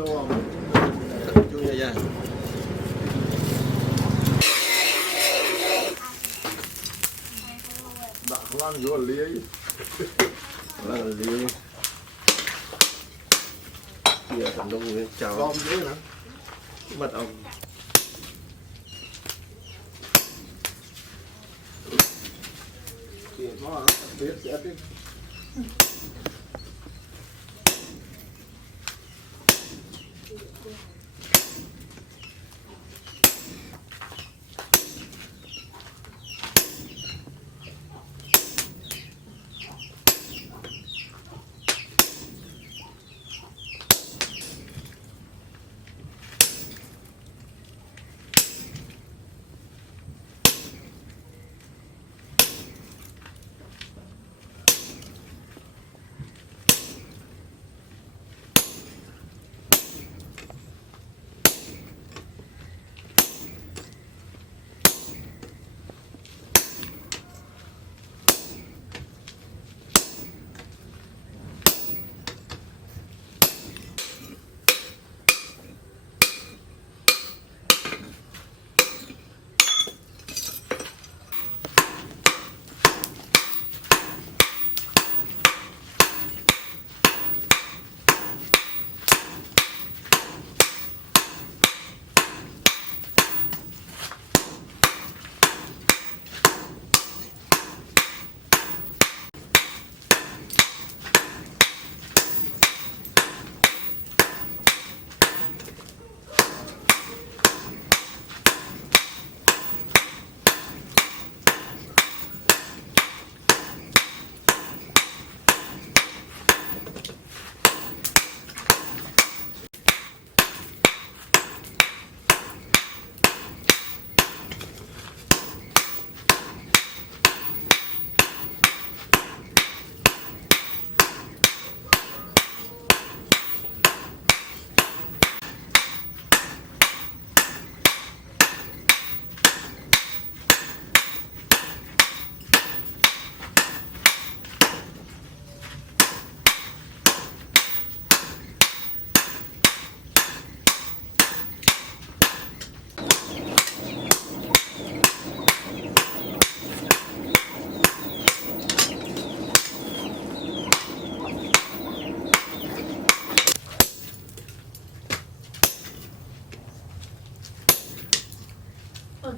to chui ra ra đặt lăn vô lưới lăn lưới giờ thành đông chào con dưới nữa mật ong thì nó biết sẽ biết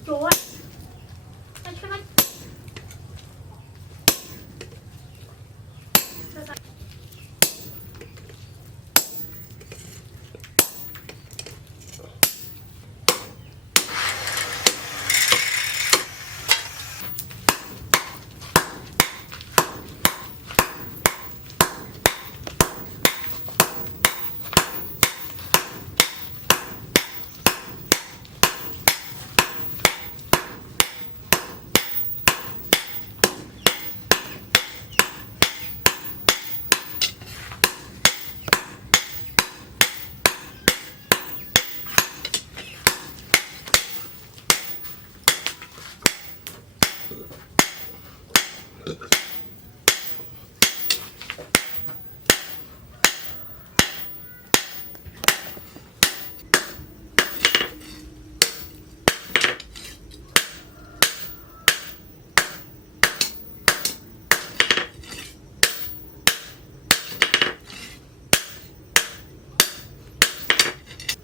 chúa nó cho nó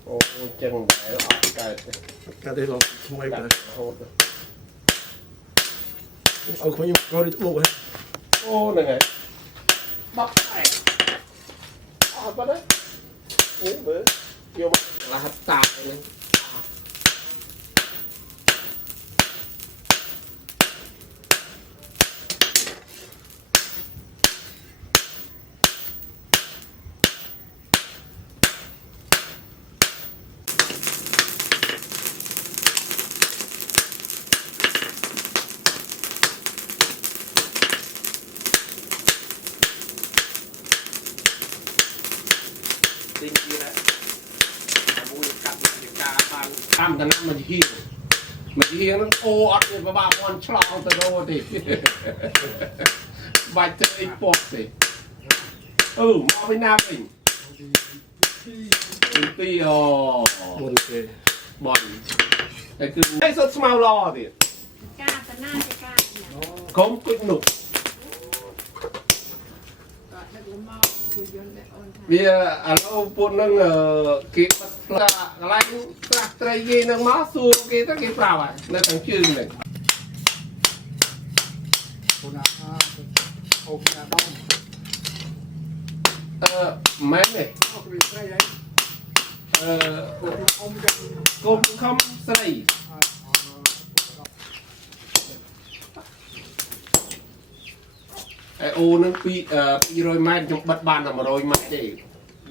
ô chân để nó cái đây rồi không ai cả ông không có đi bộ hết ô này này bắt này bắt đấy uống bữa vô là hạt tạt này tinh kia đấy mua cắt được cả bàn tam thằng năm mình hiền nó ô ắt thì bà con chlau từ đâu thì vài chơi bọt thì mà bên nào mình ตีอ๋อบ นเก บอลไอ้คือไอ้สดสมาลอดิ กล้าจะน่าจะกล้าเนี่ย คมกุดหนุก ก็ถ้าดูมอคุยยนต์ได้อ่อน เบียเราปนนั่งเก็บปลาอะไรปลาไตรเยนังมาสูเก็บตั้งเก็บปลาไว้ในตั้งชื่อเลย คนอาโอเคบ้าง แม่เนี่ย เอาไปใช้ยังคนอมกัน กลมคำใส่ไอโอนั่งปีรอยไม้จงบัดบานมารอยไม้ได้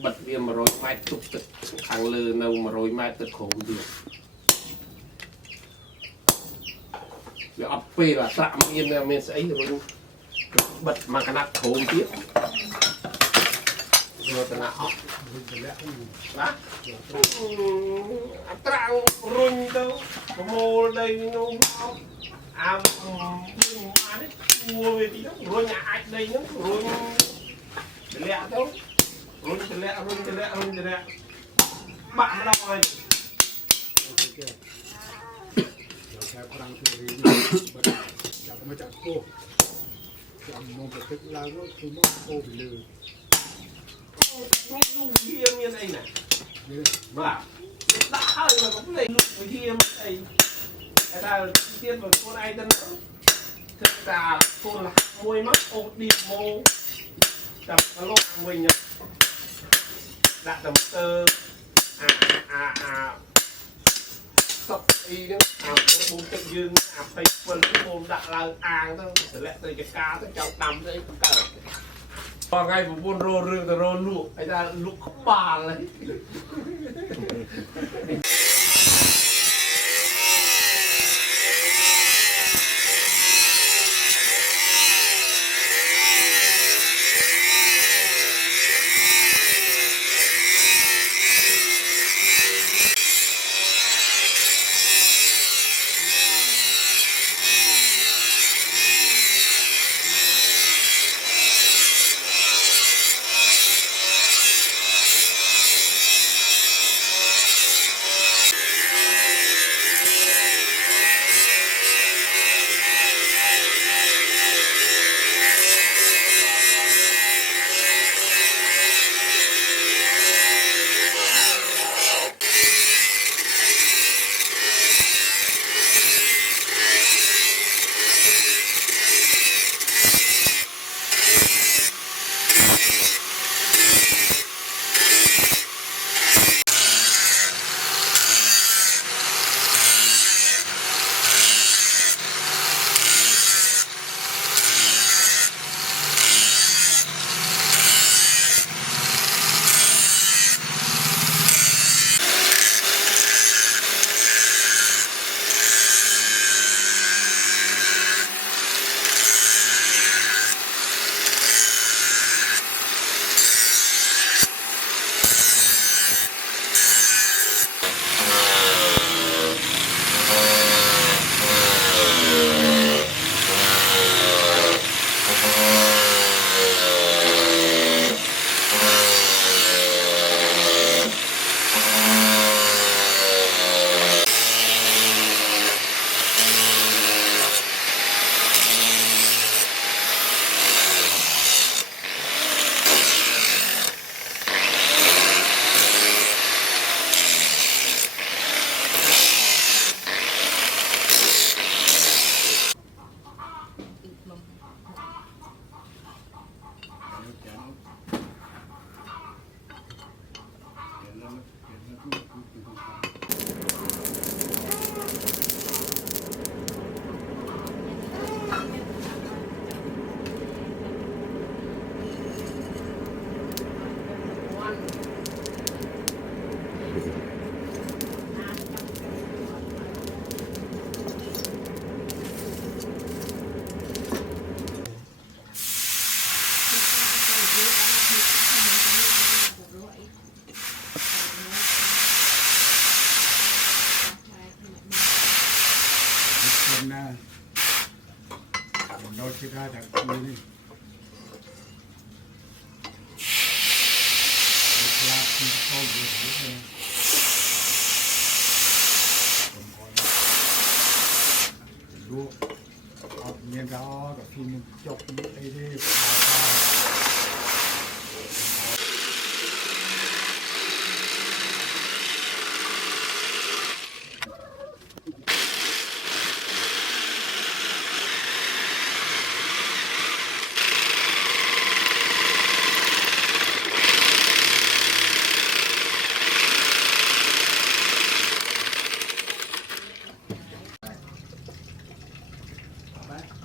บัดเรียมมารอยไม้ตุกตึกขังเลยเรามารอยไม้ตึกโขงเดียวเดี๋ยวอัปเปล่าสระมีนเนี่ยมีใส่รุ่งบัดมาขนาดโขงเดียวเราจะน่าออกนะอัตรารุ่งเดียวโมเลยนุ่มเอาnhưng mà đấy mua về thì nó rồi nhà ai đây nó rồi lẹ đâu rồi lẹ bạn đâu rồi ใช้พลังตัวเองอยากมาจากโคกจำมองไปตึกเราก็คือมองโคไปเลย ไม่รู้เทียมยังไงน่ะว่าđã hơi mà cũng lấy lúc với ทียมไอ้ไอ้เราเทียมกับคนไอ้ตั้งthực ra cô là môi mắt ô đi mô đập nó lột mình nhá đã tầm tơ sọc y đó bún chân dương phải phần cái mồm đã là ăn thôi sẽ lẹ từ cái cá tới cháu đầm đấy cỡ vào ngay một buôn rô rương từ rô lụa ấy ra lụa không bà lấyนะโดนที่ได้จากที่นี่ ที่เข้าอยู่นิดนึงผมขอรู้เอาเมียนเรากับพี่มันจบไอ้ที่พาไป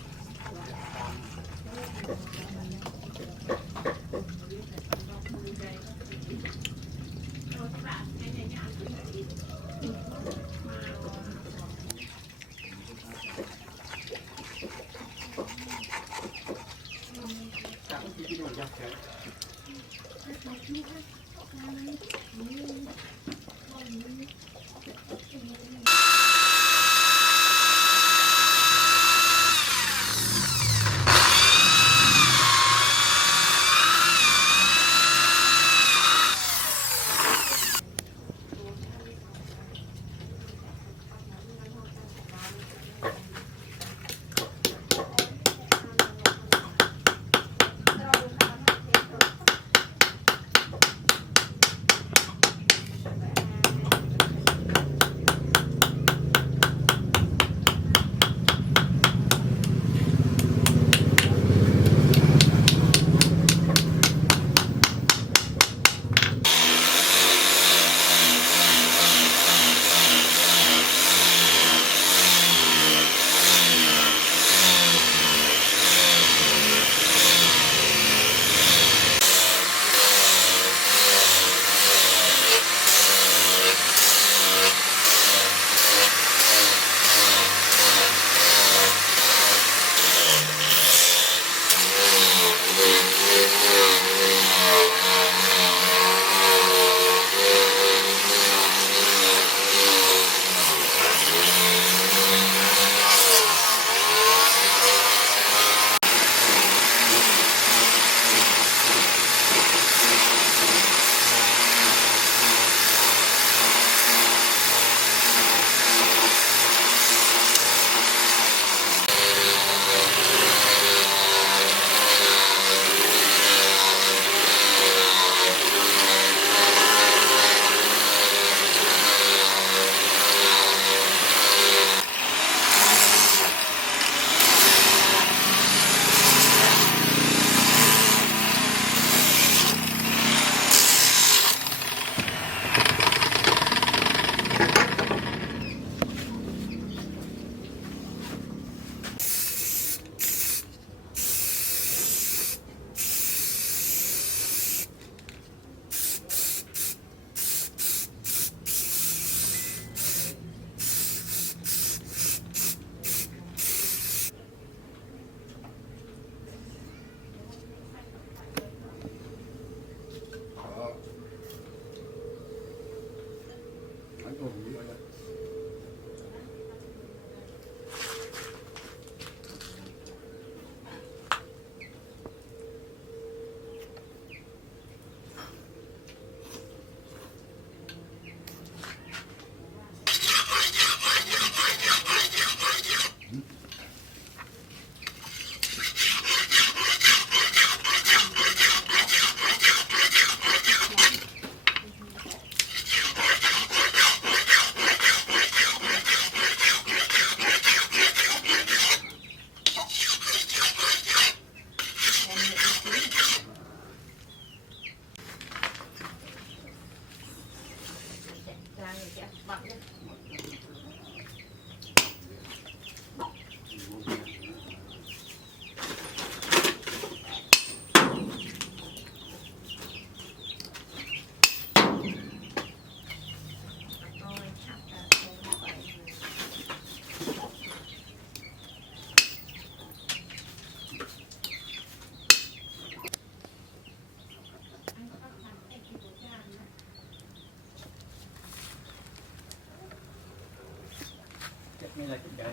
ไม่อะไรกินได้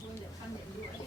คุณเดี๋ยวข้ามเดี๋ยวด้วย